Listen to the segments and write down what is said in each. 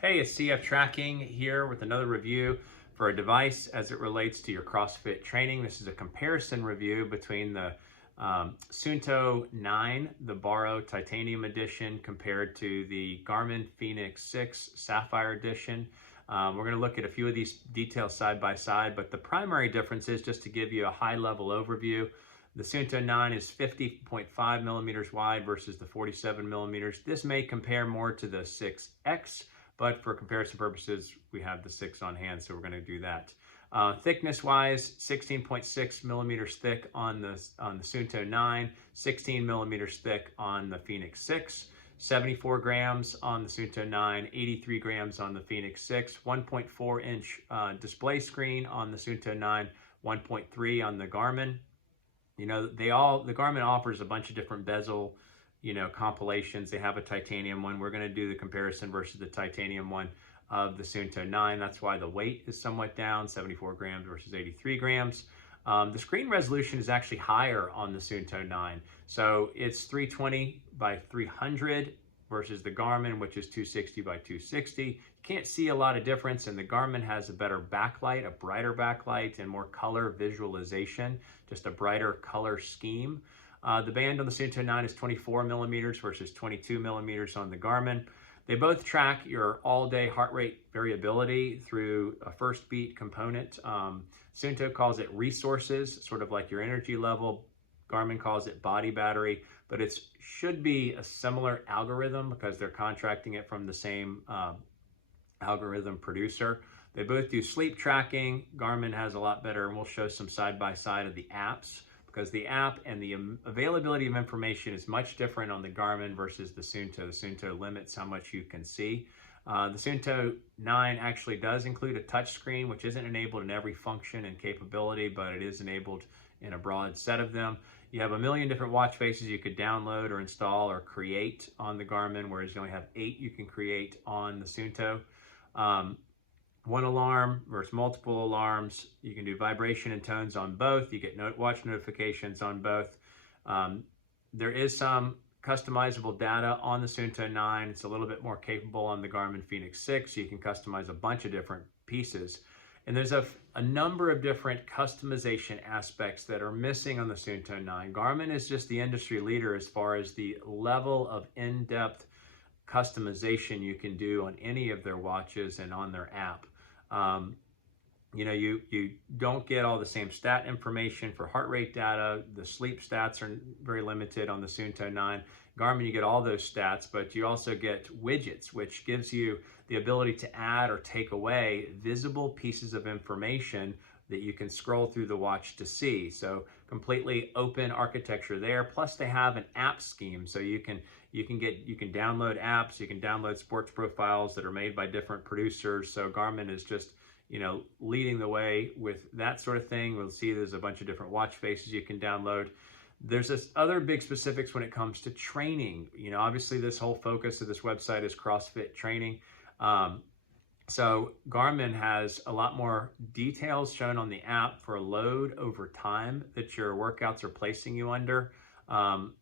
Hey, it's CF Tracking here with another review for a device as it relates to your CrossFit training. This is a comparison review between the Suunto 9, the Baro Titanium Edition, compared to the Garmin Fenix 6 Sapphire Edition. We're going to look at a few of these details side by side, but the primary difference is, just to give you a high-level overview, the Suunto 9 is 50.5 millimeters wide versus the 47 millimeters. This may compare more to the 6X, but for comparison purposes, we have the 6 on hand, so we're going to do that. Thickness-wise, 16.6 millimeters thick on the Suunto 9, 16 millimeters thick on the Fenix 6, 74 grams on the Suunto 9, 83 grams on the Fenix 6, 1.4-inch display screen on the Suunto 9, 1.3 on the Garmin. You know, the Garmin offers a bunch of different bezel, compilations. They have a titanium one. We're going to do the comparison versus the titanium one of the Suunto 9. That's why the weight is somewhat down, 74 grams versus 83 grams. The screen resolution is actually higher on the Suunto 9. So it's 320 by 300 versus the Garmin, which is 260 by 260. You can't see a lot of difference, and the Garmin has a better backlight, a brighter backlight, and more color visualization, just a brighter color scheme. The band on the Suunto 9 is 24 millimeters versus 22 millimeters on the Garmin. They both track your all-day heart rate variability through a first beat component. Suunto calls it resources, sort of like your energy level. Garmin calls it body battery, but it should be a similar algorithm because they're contracting it from the same algorithm producer. They both do sleep tracking. Garmin has a lot better, and we'll show some side-by-side of the apps, because the app and the availability of information is much different on the Garmin versus the Suunto. The Suunto limits how much you can see. The Suunto 9 actually does include a touch screen, which isn't enabled in every function and capability, but it is enabled in a broad set of them. You have a million different watch faces you could download or install or create on the Garmin, whereas you only have 8 you can create on the Suunto. One alarm versus multiple alarms. You can do vibration and tones on both. You get watch notifications on both. There is some customizable data on the Suunto 9. It's a little bit more capable on the Garmin Fenix 6. You can customize a bunch of different pieces. And there's a number of different customization aspects that are missing on the Suunto 9. Garmin is just the industry leader as far as the level of in-depth customization you can do on any of their watches and on their app. You don't get all the same stat information for heart rate data. The sleep stats are very limited on the Suunto 9. Garmin, you get all those stats, but you also get widgets, which gives you the ability to add or take away visible pieces of information that you can scroll through the watch to see. So completely open architecture there. Plus they have an app scheme, so you can download apps, you can download sports profiles that are made by different producers. So Garmin is just, leading the way with that sort of thing. We'll see there's a bunch of different watch faces you can download. There's this other big specifics when it comes to training. Obviously this whole focus of this website is CrossFit training. So Garmin has a lot more details shown on the app for load over time that your workouts are placing you under.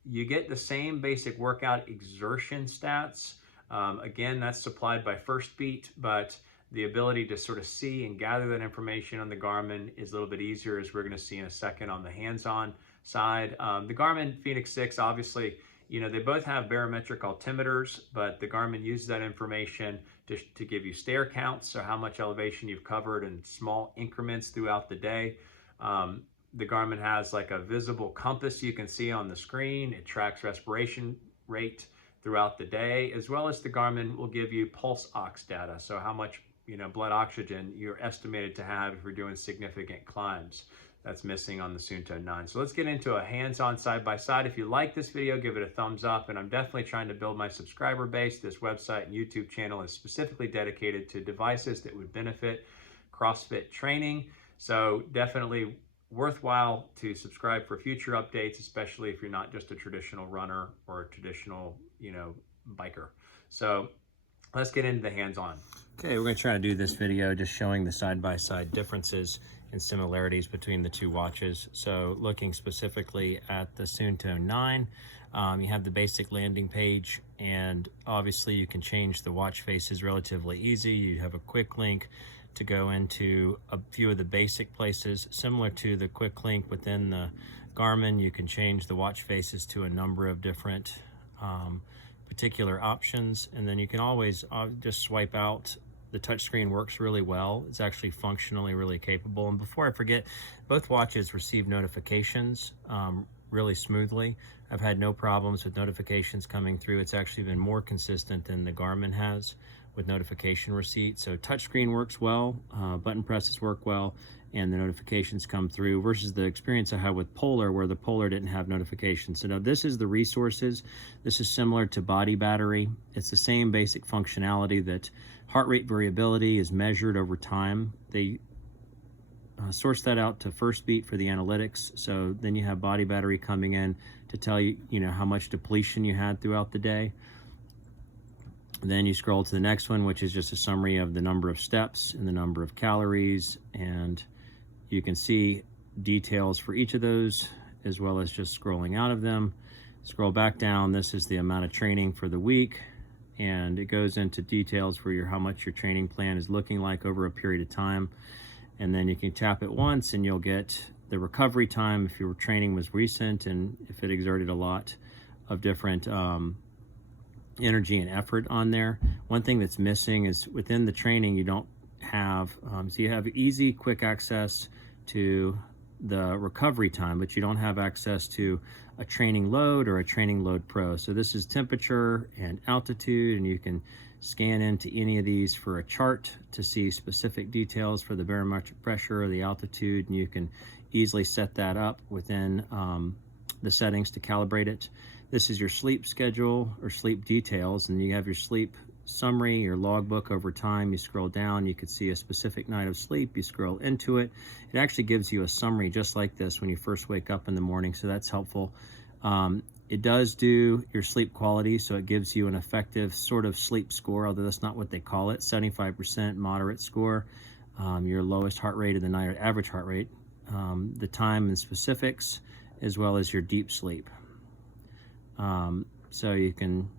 You get the same basic workout exertion stats. Again, that's supplied by First Beat, but the ability to sort of see and gather that information on the Garmin is a little bit easier, as we're going to see in a second on the hands-on side. The Garmin Fenix 6, obviously, they both have barometric altimeters, but the Garmin uses that information to give you stair counts, so how much elevation you've covered in small increments throughout the day. The Garmin has like a visible compass you can see on the screen. It tracks respiration rate throughout the day, as well as the Garmin will give you pulse ox data, so how much blood oxygen you're estimated to have if you're doing significant climbs. That's missing on the Suunto 9. So let's get into a hands-on side-by-side. If you like this video, give it a thumbs up, and I'm definitely trying to build my subscriber base. This website and YouTube channel is specifically dedicated to devices that would benefit CrossFit training. So definitely worthwhile to subscribe for future updates, especially if you're not just a traditional runner or a traditional, biker. So let's get into the hands-on. Okay, we're going to try to do this video just showing the side-by-side differences and similarities between the two watches. So looking specifically at the Suunto 9, you have the basic landing page, and obviously you can change the watch faces relatively easy. You have a quick link to go into a few of the basic places. Similar to the quick link within the Garmin, you can change the watch faces to a number of different particular options, and then you can always just swipe out. The touchscreen works really well. It's actually functionally really capable. And before I forget, both watches receive notifications really smoothly. I've had no problems with notifications coming through. It's actually been more consistent than the Garmin has with notification receipt. So touchscreen works well, button presses work well, and the notifications come through, versus the experience I had with Polar, where the Polar didn't have notifications. So now this is the resources. This is similar to body battery. It's the same basic functionality, that heart rate variability is measured over time. They source that out to first beat for the analytics. So then you have body battery coming in to tell you, how much depletion you had throughout the day. And then you scroll to the next one, which is just a summary of the number of steps and the number of calories, and you can see details for each of those, as well as just scrolling out of them. Scroll back down, this is the amount of training for the week, and it goes into details for how much your training plan is looking like over a period of time. And then you can tap it once and you'll get the recovery time if your training was recent and if it exerted a lot of different energy and effort on there. One thing that's missing is within the training, you don't have, so you have easy, quick access to the recovery time, but you don't have access to a training load or a training load pro. So this is temperature and altitude, and you can scan into any of these for a chart to see specific details for the barometric pressure or the altitude, and you can easily set that up within the settings to calibrate it. This is your sleep schedule or sleep details, and you have your sleep summary, your logbook over time. You scroll down, you could see a specific night of sleep. You scroll into it. It actually gives you a summary just like this when you first wake up in the morning, so that's helpful. It does do your sleep quality, so it gives you an effective sort of sleep score, although that's not what they call it. 75% moderate score, your lowest heart rate of the night, or average heart rate, the time and specifics, as well as your deep sleep. So you can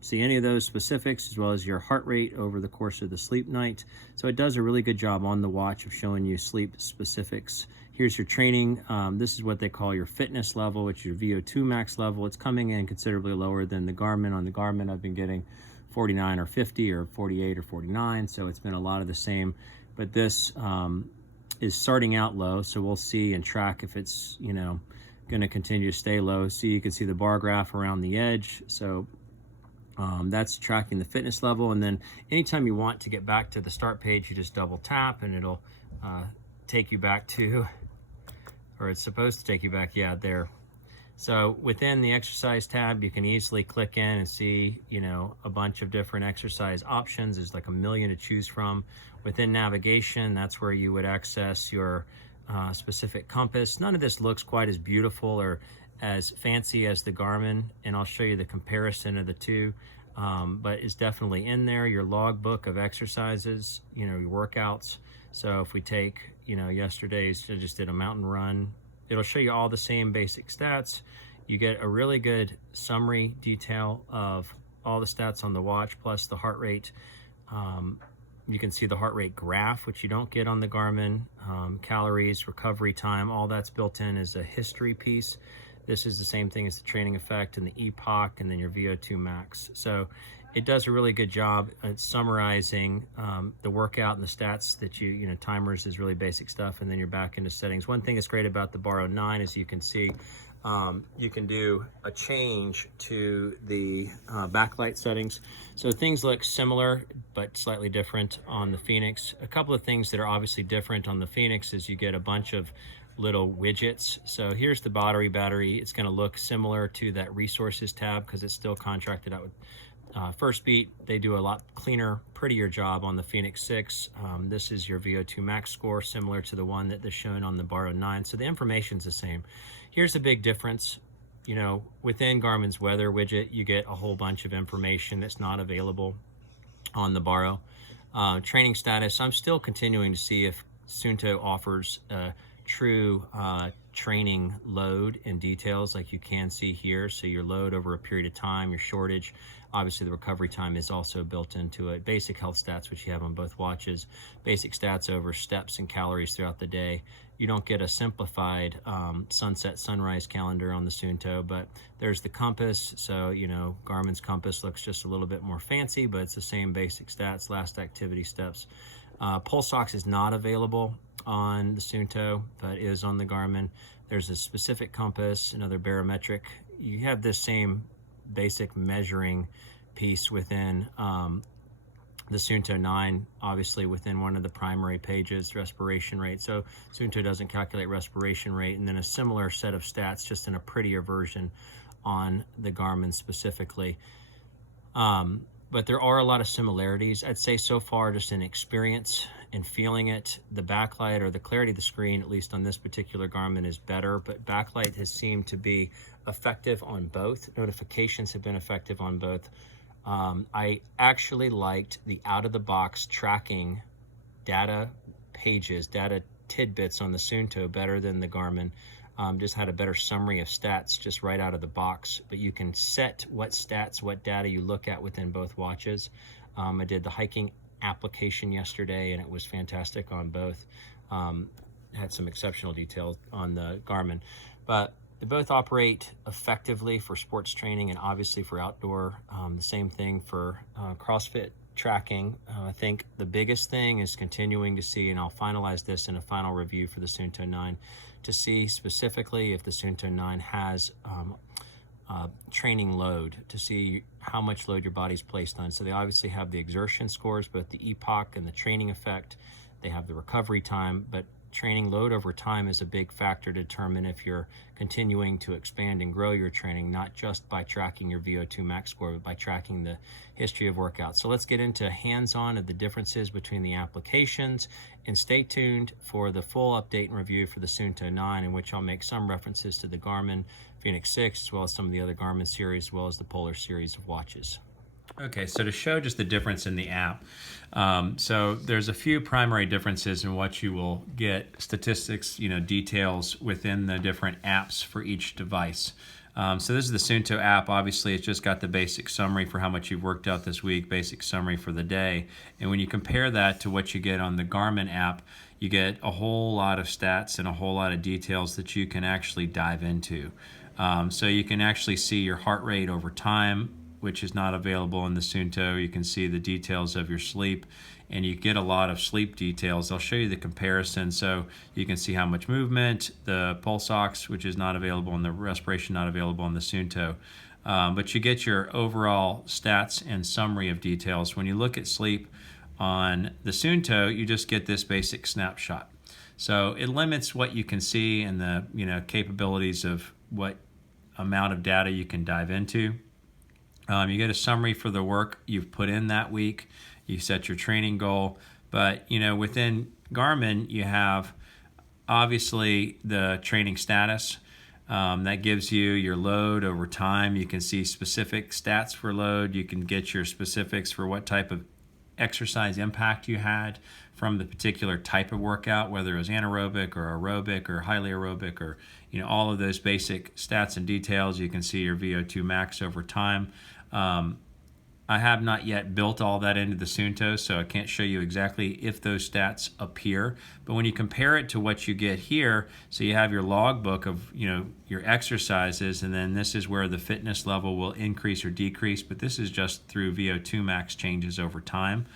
see any of those specifics, as well as your heart rate over the course of the sleep night. So it does a really good job on the watch of showing you sleep specifics. Here's your training. This is what they call your fitness level, which is your VO2 max level. It's coming in considerably lower than the Garmin. On the Garmin, I've been getting 49 or 50 or 48 or 49, so it's been a lot of the same. But this is starting out low, so we'll see and track if it's, going to continue to stay low. So you can see the bar graph around the edge. So that's tracking the fitness level. And then anytime you want to get back to the start page, you just double tap and it'll take you back to, or it's supposed to take you back, there. So within the exercise tab, you can easily click in and see, a bunch of different exercise options. There's like a million to choose from. Within navigation, that's where you would access your specific compass. None of this looks quite as beautiful or as fancy as the Garmin, and I'll show you the comparison of the two, but it's definitely in there. Your logbook of exercises, your workouts. So if we take, yesterday's, I just did a mountain run, it'll show you all the same basic stats. You get a really good summary detail of all the stats on the watch, plus the heart rate. You can see the heart rate graph, which you don't get on the Garmin. Calories, recovery time, all that's built in as a history piece. This is the same thing as the training effect and the epoch, and then your VO2 max. So it does a really good job at summarizing the workout and the stats that timers is really basic stuff, and then you're back into settings. One thing that's great about the Baro 9 is you can see you can do a change to the backlight settings. So things look similar but slightly different on the Fenix. A couple of things that are obviously different on the Fenix is you get a bunch of little widgets. So here's the battery. It's going to look similar to that resources tab because it's still contracted out with First Beat. They do a lot cleaner, prettier job on the Fenix 6. This is your VO2 max score, similar to the one that is shown on the Baro 9. So the information's the same. Here's the big difference. Within Garmin's weather widget, you get a whole bunch of information that's not available on the Baro. Training status, I'm still continuing to see if Suunto offers true training load and details like you can see here. So your load over a period of time, your shortage, obviously the recovery time is also built into it. Basic health stats, which you have on both watches, basic stats over steps and calories throughout the day. You don't get a simplified sunset sunrise calendar on the Suunto, but there's the compass. So, you know, Garmin's compass looks just a little bit more fancy, but it's the same basic stats, last activity steps. Pulse ox is not available on the Suunto, but is on the Garmin. There's a specific compass, another barometric. You have this same basic measuring piece within the Suunto 9, obviously within one of the primary pages, respiration rate. So Suunto doesn't calculate respiration rate, and then a similar set of stats, just in a prettier version on the Garmin specifically. But there are a lot of similarities. I'd say so far, just in experience and feeling it, the backlight or the clarity of the screen, at least on this particular Garmin, is better, but backlight has seemed to be effective on both. Notifications have been effective on both. I actually liked the out-of-the-box tracking data pages, data tidbits on the Suunto better than the Garmin. Just had a better summary of stats just right out of the box, but you can set what stats, what data you look at within both watches. I did the hiking application yesterday and it was fantastic on both. Had some exceptional detail on the Garmin, but they both operate effectively for sports training and obviously for outdoor. The same thing for CrossFit tracking. I think the biggest thing is continuing to see, and I'll finalize this in a final review for the Suunto 9, to see specifically if the Suunto 9 has training load, to see how much load your body's placed on. So they obviously have the exertion scores, both the epoch and the training effect. They have the recovery time, but training load over time is a big factor to determine if you're continuing to expand and grow your training, not just by tracking your VO2 max score, but by tracking the history of workouts. So let's get into hands-on of the differences between the applications, and stay tuned for the full update and review for the Suunto 9, in which I'll make some references to the Garmin Fenix 6, as well as some of the other Garmin series, as well as the Polar series of watches. Okay, so to show just the difference in the app, so there's a few primary differences in what you will get, statistics, details within the different apps for each device. So this is the Suunto app. Obviously, it's just got the basic summary for how much you've worked out this week, basic summary for the day. And when you compare that to what you get on the Garmin app, you get a whole lot of stats and a whole lot of details that you can actually dive into. So you can actually see your heart rate over time, which is not available in the Suunto. You can see the details of your sleep, and you get a lot of sleep details. I'll show you the comparison so you can see how much movement, the pulse ox, which is not available, and the respiration not available in the Suunto. But you get your overall stats and summary of details. When you look at sleep on the Suunto, you just get this basic snapshot. So it limits what you can see and the capabilities of what amount of data you can dive into. You get a summary for the work you've put in that week. You set your training goal. But, within Garmin, you have obviously the training status. That gives you your load over time. You can see specific stats for load. You can get your specifics for what type of exercise impact you had from the particular type of workout, whether it was anaerobic or aerobic or highly aerobic, or all of those basic stats and details. You can see your VO2 max over time. I have not yet built all that into the Suunto, so I can't show you exactly if those stats appear. But when you compare it to what you get here, so you have your logbook of your exercises, and then this is where the fitness level will increase or decrease. But this is just through VO2 max changes over time.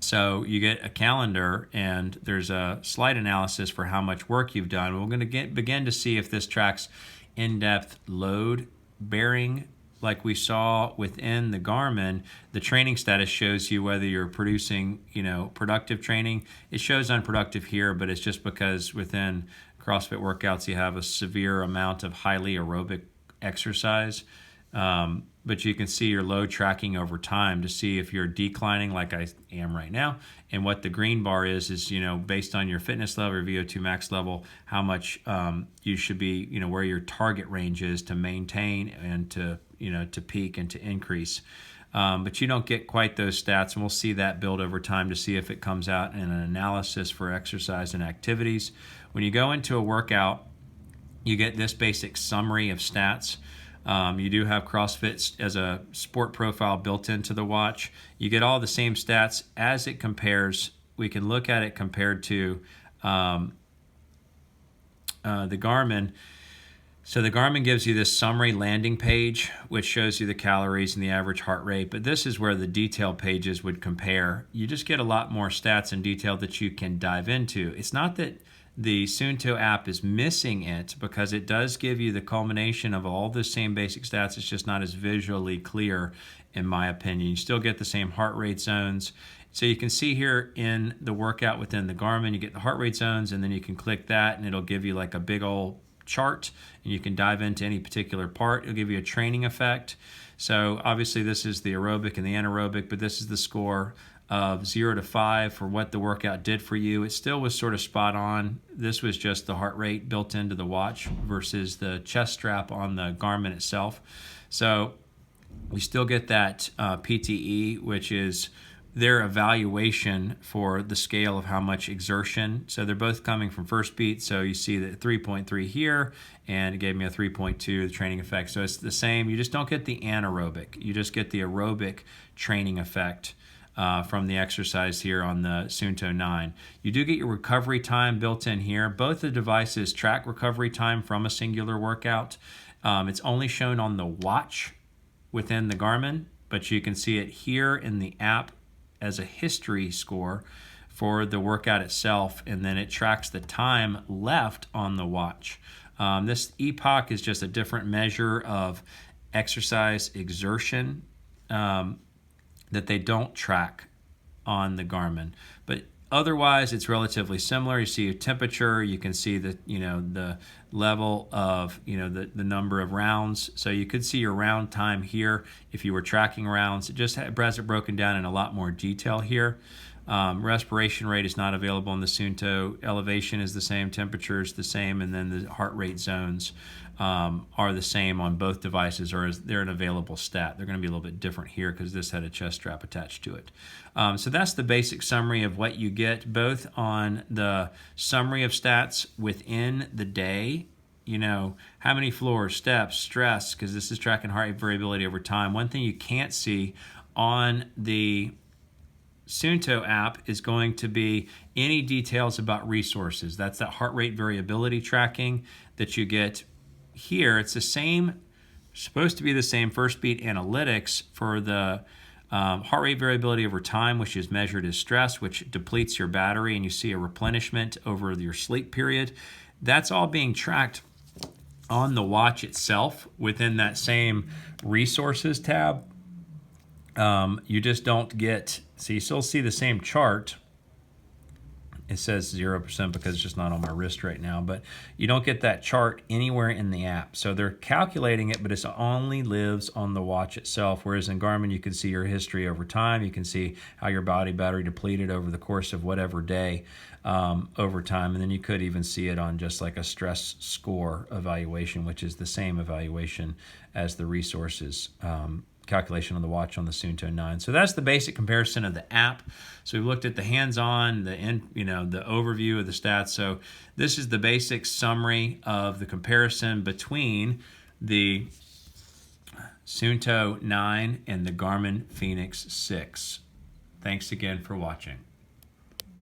So you get a calendar, and there's a slight analysis for how much work you've done. We're going to begin to see if this tracks in-depth load bearing. Like we saw within the Garmin, the training status shows you whether you're producing, productive training. It shows unproductive here, but it's just because within CrossFit workouts you have a severe amount of highly aerobic exercise. But you can see your load tracking over time to see if you're declining like I am right now. And what the green bar is based on your fitness level, or VO2 max level, how much you should be, where your target range is to maintain and to peak and to increase. but you don't get quite those stats, and we'll see that build over time to see if it comes out in an analysis for exercise and activities. When you go into a workout, you get this basic summary of stats. You do have CrossFit as a sport profile built into the watch. You get all the same stats as it compares. We can look at it compared to the Garmin. So the Garmin gives you this summary landing page, which shows you the calories and the average heart rate, but this is where the detailed pages would compare. You just get a lot more stats and detail that you can dive into. It's not that the Suunto app is missing it, because it does give you the culmination of all the same basic stats. It's just not as visually clear, in my opinion. You still get the same heart rate zones. So you can see here in the workout within the Garmin, you get the heart rate zones, and then you can click that and it'll give you like a big old chart, and you can dive into any particular part. It'll give you a training effect. So obviously this is the aerobic and the anaerobic, but this is the score of 0 to 5 for what the workout did for you. It still was sort of spot on. This was just the heart rate built into the watch versus the chest strap on the Garmin itself. So we still get that PTE, which is their evaluation for the scale of how much exertion. So they're both coming from first beat. So you see that 3.3 here, and it gave me a 3.2, the training effect. So it's the same. You just don't get the anaerobic. You just get the aerobic training effect from the exercise here on the Suunto 9. You do get your recovery time built in here. Both the devices track recovery time from a singular workout. It's only shown on the watch within the Garmin, but you can see it here in the app as a history score for the workout itself, and then it tracks the time left on the watch. This epoch is just a different measure of exercise exertion that they don't track on the Garmin. But otherwise, it's relatively similar. You see your temperature, you can see the the level of the number of rounds. So you could see your round time here if you were tracking rounds. It just has it broken down in a lot more detail here. Respiration rate is not available on the Suunto. Elevation is the same, temperature is the same, and then the heart rate zones are the same on both devices, or they're an available stat. They're going to be a little bit different here because this had a chest strap attached to it. So that's the basic summary of what you get, both on the summary of stats within the day. How many floors, steps, stress, because this is tracking heart rate variability over time. One thing you can't see on the Suunto app is going to be any details about resources. That's that heart rate variability tracking that you get here. It's the same, supposed to be the same first beat analytics for the heart rate variability over time, which is measured as stress, which depletes your battery, and you see a replenishment over your sleep period. That's all being tracked on the watch itself within that same resources tab. You just don't get, so you still see the same chart. It says 0% because it's just not on my wrist right now, but you don't get that chart anywhere in the app. So they're calculating it, but it only lives on the watch itself. Whereas in Garmin, you can see your history over time. You can see how your battery depleted over the course of whatever day over time. And then you could even see it on just like a stress score evaluation, which is the same evaluation as the resources calculation on the watch on the Suunto 9. So that's the basic comparison of the app. So we've looked at the hands-on, the overview of the stats. So this is the basic summary of the comparison between the Suunto 9 and the Garmin Fenix 6. Thanks again for watching.